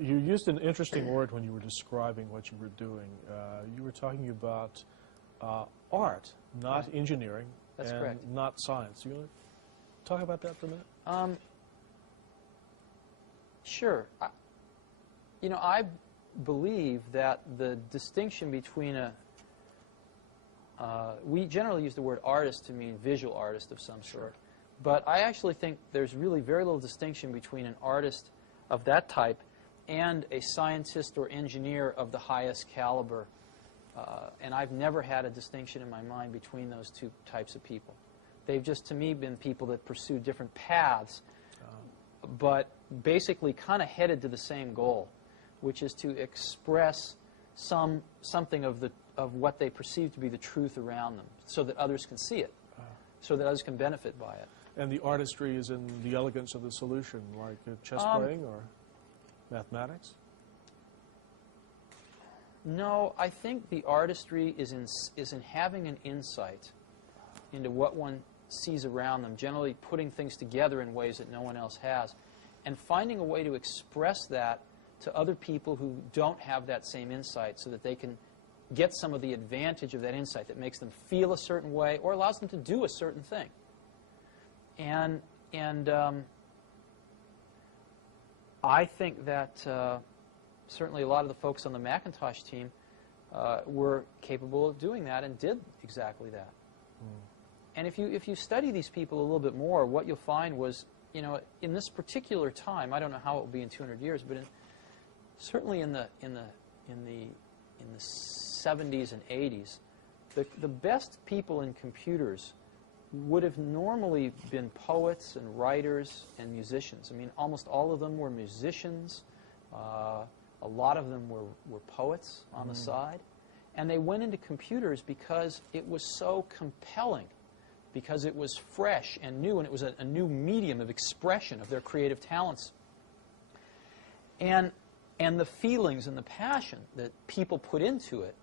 You used an interesting word when you were describing what you were doing. You were talking about art, not Right. engineering, That's and correct. not science. You want to talk about that for a minute? Sure. I believe that the distinction between we generally use the word artist to mean visual artist of some sort. But I actually think there's really very little distinction between an artist of that type and a scientist or engineer of the highest caliber. And I've never had a distinction in my mind between those two types of people. They've just, to me, been people that pursue different paths, but basically kind of headed to the same goal, which is to express something of what they perceive to be the truth around them, so that others can see it, so that others can benefit by it. And the artistry is in the elegance of the solution, like chess playing or mathematics? No, I think the artistry is in having an insight into what one sees around them, generally putting things together in ways that no one else has, and finding a way to express that to other people who don't have that same insight so that they can get some of the advantage of that insight that makes them feel a certain way or allows them to do a certain thing. And I think that certainly a lot of the folks on the Macintosh team were capable of doing that and did exactly that. And if you study these people a little bit more, what you'll find was, in this particular time, I don't know how it will be in 200 years, but certainly in the 70s and 80s, the best people in computers would have normally been poets and writers and musicians. I mean, almost all of them were musicians. A lot of them were poets on the side. And they went into computers because it was so compelling, because it was fresh and new, and it was a new medium of expression of their creative talents. And the feelings and the passion that people put into it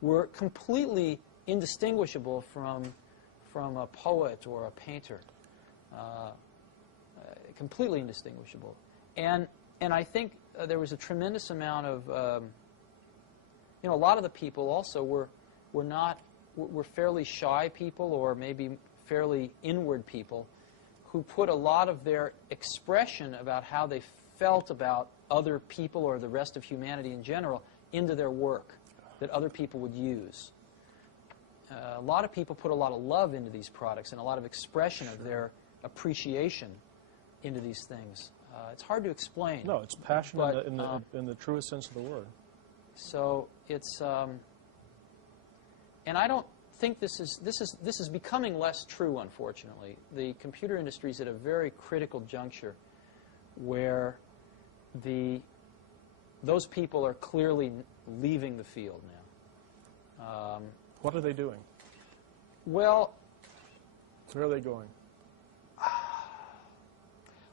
were completely indistinguishable from a poet or a painter. Completely indistinguishable. And I think there was a tremendous amount of, a lot of the people also were fairly shy people, or maybe fairly inward people, who put a lot of their expression about how they felt about other people or the rest of humanity in general into their work that other people would use. A lot of people put a lot of love into these products and a lot of expression of their appreciation into these things. It's hard to explain. No, it's passion but, in the truest sense of the word. So it's, and I don't think this is becoming less true, unfortunately. The computer industry is at a very critical juncture where those people are clearly leaving the field now. What are they doing? Well, where are they going?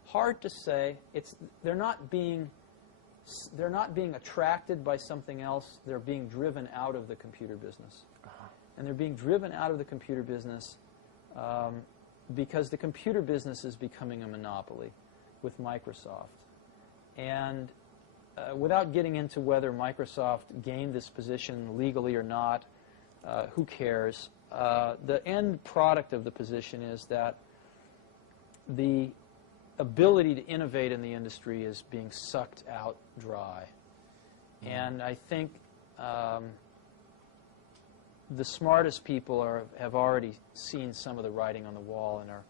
Hard to say. They're not being attracted by something else. They're being driven out of the computer business. And they're being driven out of the computer business because the computer business is becoming a monopoly with Microsoft. And without getting into whether Microsoft gained this position legally or not, who cares? The end product of the position is that the ability to innovate in the industry is being sucked out dry. And I think the smartest people have already seen some of the writing on the wall and are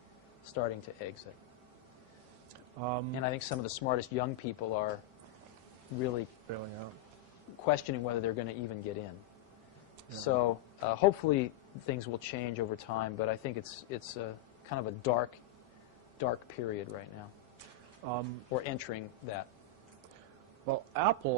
starting to exit. And I think some of the smartest young people are really bailing out, questioning whether they're going to even get in. Yeah. So hopefully things will change over time, but I think it's kind of a dark period right now. We're entering that. Well, Apple